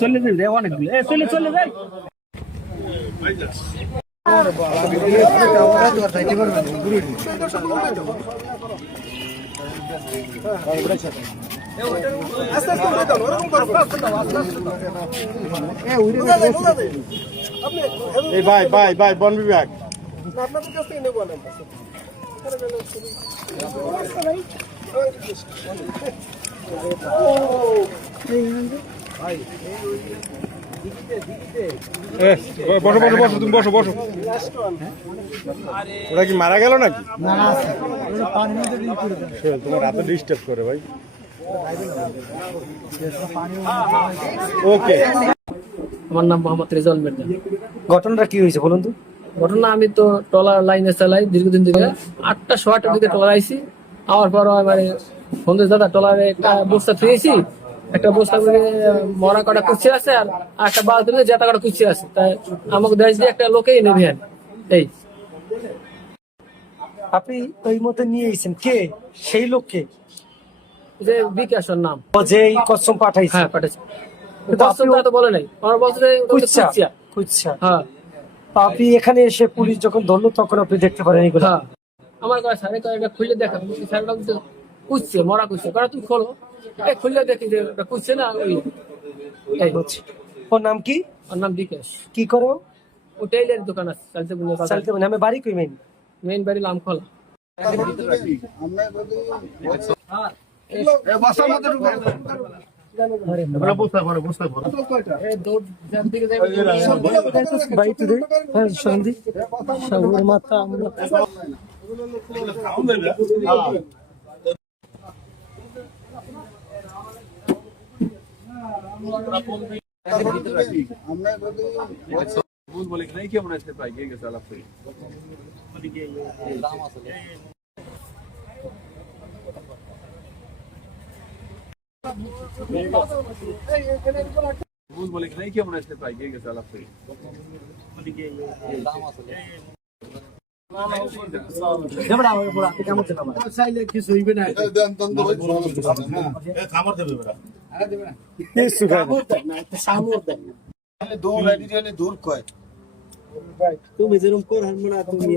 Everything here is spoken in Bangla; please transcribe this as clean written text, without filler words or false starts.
চলে দিন রে অনেকগুলো চলে চলে যাই ভাই ভাই ভাই বন বিভাগ আপনাদের কাছ থেকে নেবো না বসো বসো বসো তুমি বসো বসো ওরা কি মারা গেল নাকি তোমার হাতে ডিস্টার্ব করে ভাই ওকে আমার নাম মোহাম্মদ রেজাউল মির্জা। ঘটনাটা কি হয়েছে বলুন তো? ঘটনা আমি তো ট্রলার লাইনে চালাই দীর্ঘদিন থেকে 8টা 8টার দিকে ট্রলার আইছি। আমার পর মানে ফোন দিয়ে দাদা ট্রলারে একটা বস্তা পেয়েছি, একটা বস্তা করে মরা কটা কুচি আছে আর একটা বাল তুলে জেতা কটা কুচি আছে, তাই আমাকে দেশ দিয়ে একটা লোকেই নেবে এই আপনি ওই মতো নিয়ে এসেছেন, কে সেই লোককে যে বিকাশের নাম ও যে এই কসম পাঠাইছে? হ্যাঁ পাঠাচ্ছি, কিন্তু আপনি তো বলে নাই আমার বছরে কুচ্ছা কুচ্ছা হ্যাঁ আপনি এখানে এসে পুলিশ যখন ধরলো তখন আপনি দেখতে পারেন এগুলো? হ্যাঁ আমার কাছে স্যারে কয়েকটা খুললে দেখা স্যারটা কুচছে মরা কুচছে কারণ তুমি খোলো এই খুললে দেখি যে ওটা কুচছে না ওই এই বুঝছি। ওর নাম কি? ওর নাম বিকাশ। কি করো? ও টেইলের দোকান আছে চালতে বলে চালতে মানে আমি বাড়ি কই মেন মেইন বাড়ি লামখোলা। বলে কি নাই কেমন আসতে পাই গেছে আলাপ করে ভুল বলে কি নাই কেমন আসতে পাই গেছে আলাপ করে কিছু হইবে না দৌড় কয় তুমি যেরকম কর তুমি